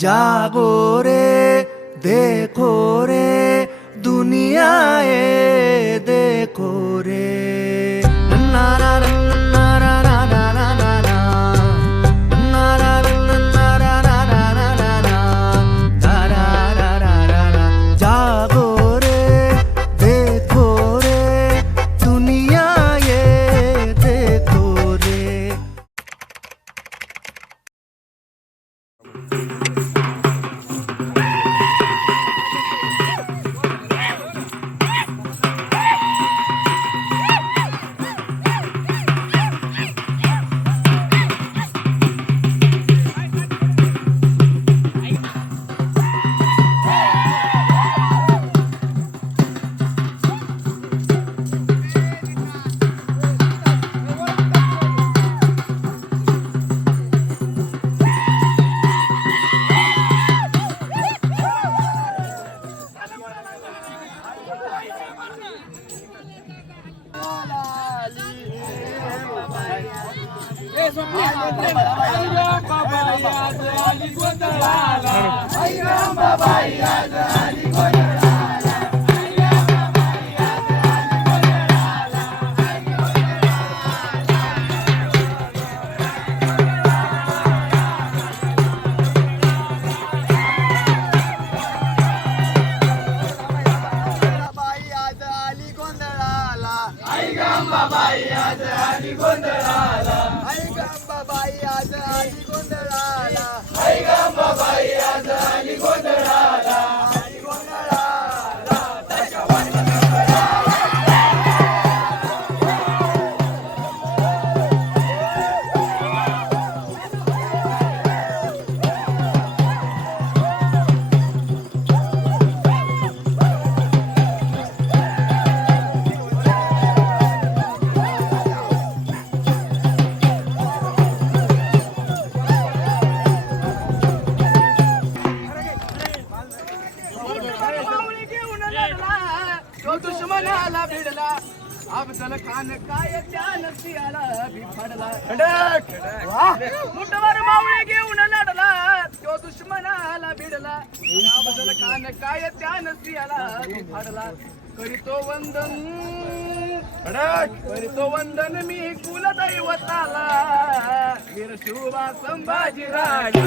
जागो रे देखो रे दुनिया ये देखो रे ना ना ना ना ना ना ना ना ना ना ना ना ना ना ना जागो रे देखो रे दुनिया ये देखो रे दुश्मनाला भिडला अफजल खान काय त्या नसियाला भिफडला मुठवर मावळे घेऊन लढला तो दुश्मनाला भिडला अफजल खान काय त्या नसियाला भिफडला करीतो वंदन मी कुलदैवताला वीर शिवबा संभाजी राजा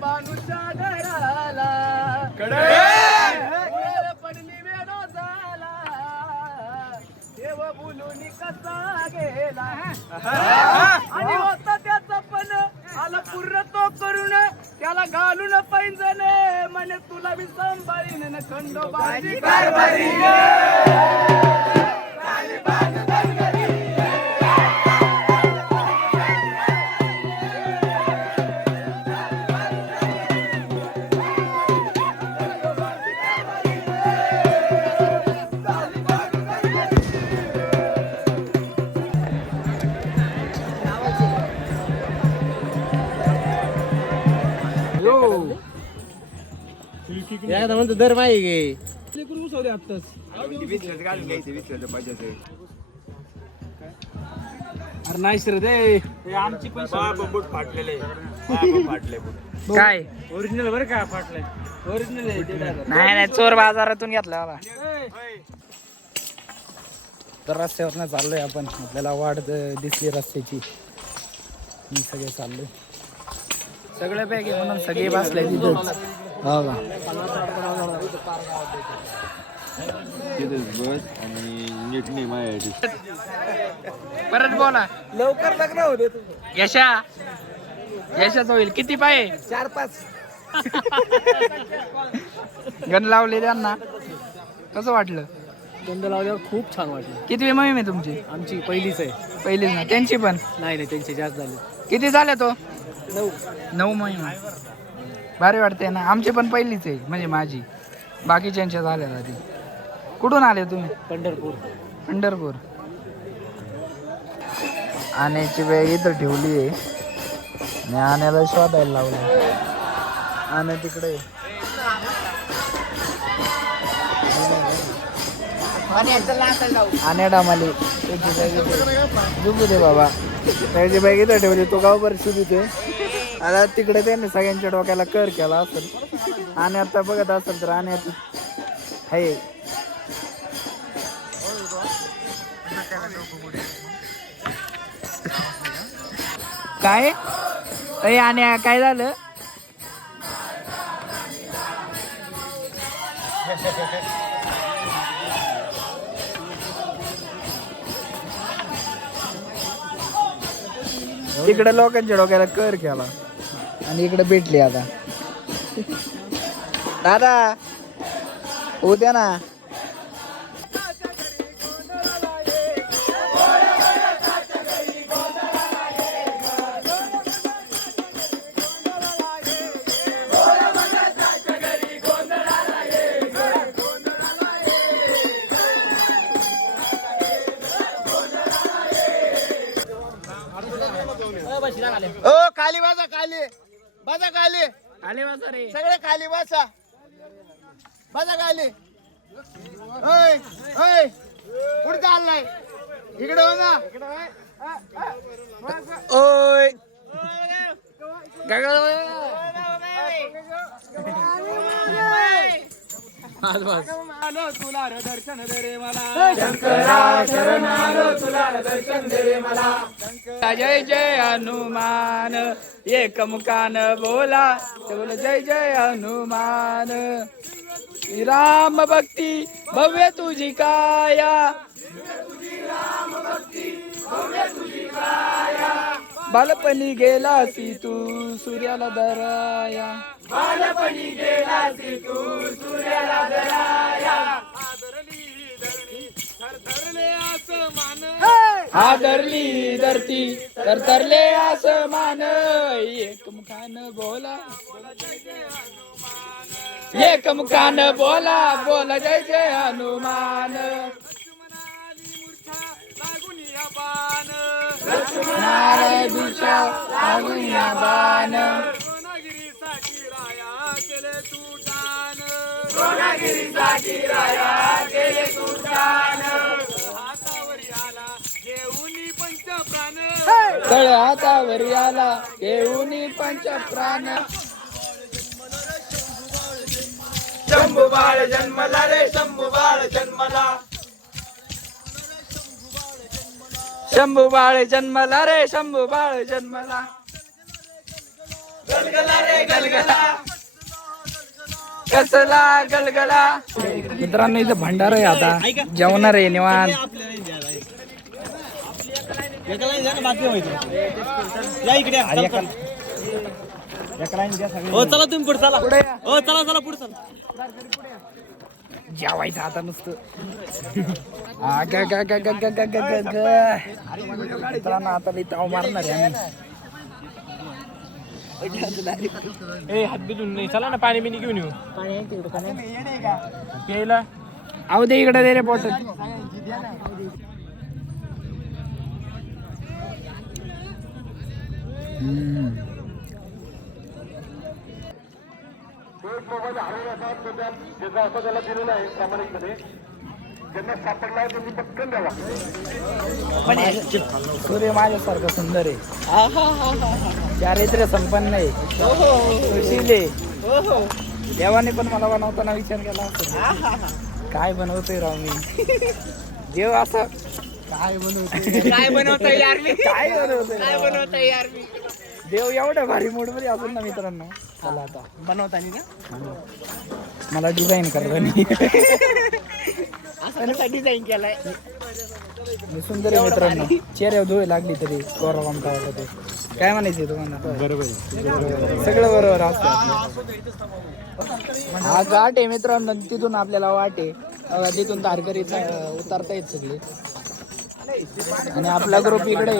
बानुच्या घराला पडली वेडो झाला देव बोलून कसा गेला आणि होता त्याचा पण आला पूर्ण तो करून त्याला घालून पैंजण म्हणे तुला मी सांभाळीन खंडोबाची कारभारी म्हणतो दर माही गे आत्ताच अरे नाही सर दे आमची पण फाटलेले काय ओरिजिनल बरं का फाटलंय ओरिजिनल नाही नाही चोर बाजारातून घेतला मला तर रस्त्यावर चाललोय आपण आपल्याला वाट दिसली रस्त्याची मी सगळे चाललोय सगळे बॅग आहे म्हणून सगळे बसले तिथं हो का परत बोला लवकर लग्न होते यशाच होईल किती पाय 4-5 गण लावले त्यांना कसं वाटलं गंध लावल्यावर खूप छान वाटलं. किती मोहीम आहे तुमची आमची पहिलीच आहे. पहिलीच ना त्यांची पण नाही त्यांचे जास्त झाले. किती झाले तो 9 मोहीम भारी वाटते ना आमची पण पहिलीच आहे म्हणजे माझी बाकीच्यांच्या झाल्या आधी कुठून आले तुम्ही पंढरपूर आण्याची बॅग इथं ठेवली आहे आणि आण्याला शोधायला लावलं आण्या तिकडे आणि डामाले झुंबू दे बाबा त्याची बॅग इथं ठेवली तो गावभर शिबितोय आता तिकडे त्यांनी सगळ्यांच्या डोक्याला कर केला असेल आणि आता बघत असेल तर आणि आहे काय आणि काय झालं तिकडे लोकांच्या डोक्याला कर केला आणि इकडे भेटली आता दादा उद्या ना ओ खाली बसा खाली बसा खाली आले वाजा रे सगळे खाली बसा बसा खाली ओय ओय कुठे चाललाय इकडे हो ना ओय आलो तुला रे दर्शन दे रे मला शंकरा शरण आलो तुला रे दर्शन दे रे मला जय जय हनुमान एक मुखान बोला बोल जय जय हनुमान राम भक्ती भव्य तुझी काया बालपणी गेलासी तू सूर्याला दराया बालपणी गेलासी तू सूर्याला दराया थरथरले आसमान हादरली धरती तरतरले आसमान एक मुखान बोला एक मुखान बोला बोला जय जय हनुमान नाराय बिछा लागुनिया बाण द्रोणागिरीसाठी राया केले तुटान द्रोणागिरीसाठी राया गेले तुटान हातावर आला घेऊन पंचप्राण तळ हातावर आला घेऊन पंचप्राण शंभू बाळ जन्मला रे शंभू बाळ जन्मला शंभू बाळ जन्मला रे शंभू बाळ जन्मला गलगला रे गलगला कसला गलगला मित्रांनो इथं भंडारा आहे आता जेवणार आहे निवांत चला तुम्ही पुढे चला हो चला चला पुढे चला जेवायचं आता नुसतं मित्रांनो आता लई ताव मारणार आहे आम्ही ए हात बिलून नाही चला ना पाणी बिनी घेऊन येऊ प्यायला आऊ दे इकडे दे रे बॉटल सूर्य माझ्यासारखं सुंदर आहे चारित्र्य संपन्न आहे सुशील आहे देवाने पण मला बनवताना विचार केला असेल काय बनवतोय राव मी देव असं काय बनवतोय यार मी देव एवढ्या भारी मूड मध्ये असून ना मित्रांनो चला आता बनवताना ना मला डिझाईन करायला डिझाईन केलाय मी सुंदर आहे मित्रांनो चेहऱ्यावर धुळे लागली तरी कोरावाम होते काय म्हणायचे तुम्हाला बरोबर सगळं बरोबर असतं हा घाट आहे मित्रांनो तिथून आपल्याला वाट आहे तिथून तारकरी उतरता येत सगळे आणि आपला ग्रुप इकडे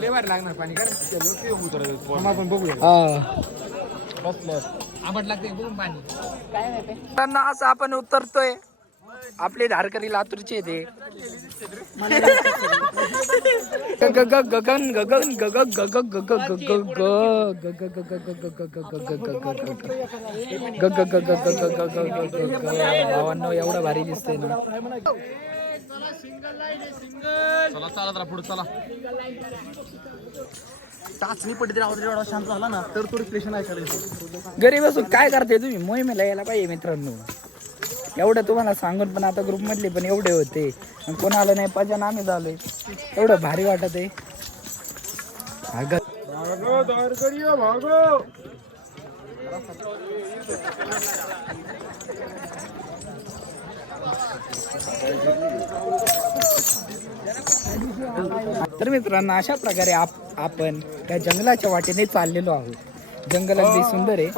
लागणार पाणी मित्रांनो असं आपण उतरतोय आपले धारकरी लातूरचे ते भावांनो एवढं भारी दिसतंय ना. चला चला पुढे चला. टाचणी पडते आवाज एवढा शांत झाला ना तर तो रिफ्लेक्शन ऐकायला येतो. घरी बसून काय करते तुम्ही? मोहिमेला यायला पाहिजे मित्रांनो. एवढं तुम्हाला सांगून पण आता ग्रुप मधले पण एवढे होते, कोणाला नाही पजन आम्ही झालोय. एवढं भारी वाटत आहे. तर मित्रांनो अशा प्रकारे आपण त्या जंगलाच्या वाटेने चाललेलो आहोत. जंगल अगदी सुंदर आहे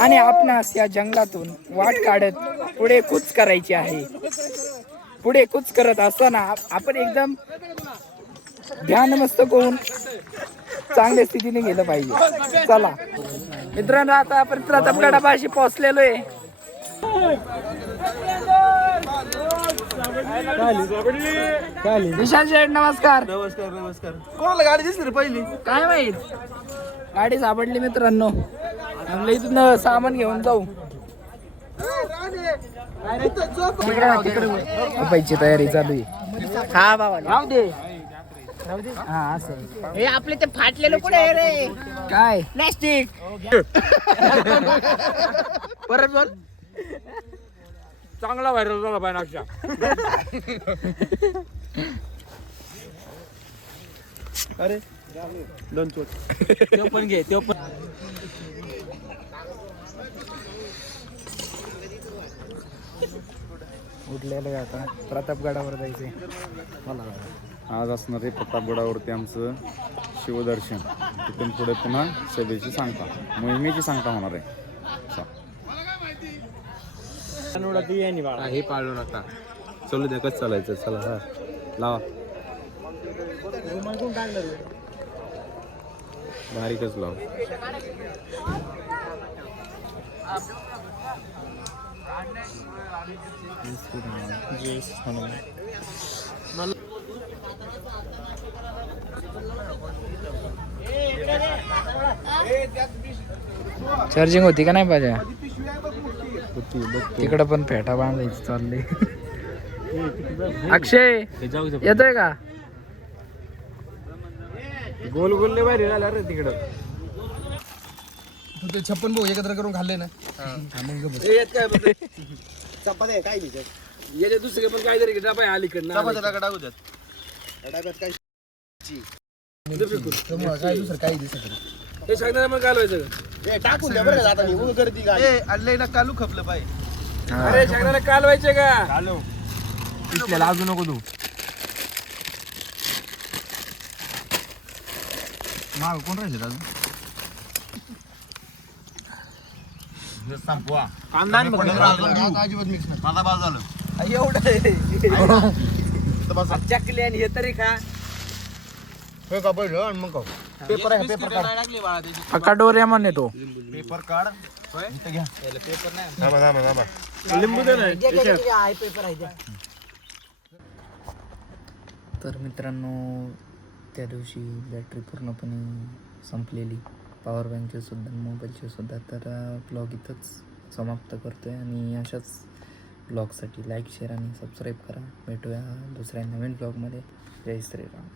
आणि आपणास या जंगलातून वाट काढत पुढे कूच करायची आहे. पुढे कूच करत असताना आपण एकदम ध्यानमस्तक होऊन चांगल्या स्थितीने गेलं पाहिजे. चला मित्रांनो, आता आपण प्रतापगडापाशी पोहोचलेलो आहे. निशांत शेठ नमस्कार. नमस्कार नमस्कार. कोणाला गाडी दिसली रे पहिली? काय माहित, गाडी सापडली मित्रांनो. म्हणलं इथून सामान घेऊन जाऊ. झोपायची तयारी चालू आहे. हा बाबा राहू दे. हा असं हे आपले ते फाटलेलं कुठे रे? काय प्लॅस्टिक? परत बोल. चांगला व्हायरल झाला पाहिजे अक्षा. अरे लंच तो पण घे, तो पण. उठलेलं आहे आता. प्रतापगडावर जायचंय मला. आज असणार आहे प्रतापगडावरती आमचं शिवदर्शन. तिथून पुढे पुन्हा सभेची सांगता, मोहिमेची सांगता होणार आहे. हे पाळू नका. चलू द्या, कसं चालायचं. चला हा लावा. बारीकच लाव. चार्जिंग होती का नाही पाहिजे? तिकडं पण फेटा बांधायची चालले. अक्षय येतोय का? गोल गोल बाहेर झाला रे तिकडं. तू ते 56 भाऊ एकत्र करून खाल्ले ना. चपात्या काय येते दुसरे पण काय तरी डबा आहे अलीकडनं. चपात्या टाकू द्यात. काय दुसरं काही दिसत हे सांगणार मग घालवायचं. टाकून द्या बरं. आता मी गर्दी आणलंय ना कालू खपलं पाहिजे. अरे सांगणार कालवायचे का? घालव. पिसल्याला अजून नको तू. माग कोण राहिले अजून? संपवा. अजिबात मिक्स नाही. माझा बाज झालं एवढं. चकली आणि हे तरी खा. पेपर आहे. पेपर काढ. अक्का डोरेमॉन येतो. पेपर काढ. इथं घ्या. लिंबू दे ना. तर मित्रांनो, त्या दिवशी बॅटरी पूर्णपणे संपलेली, पॉवर बँकची सुद्धा, मोबाईलची सुद्धा. तर ब्लॉग इथंच समाप्त करतोय आणि अशाच ब्लॉगसाठी लाईक, शेअर आणि सबस्क्राईब करा. भेटूया दुसऱ्या नवीन ब्लॉगमध्ये. जय श्रीराम.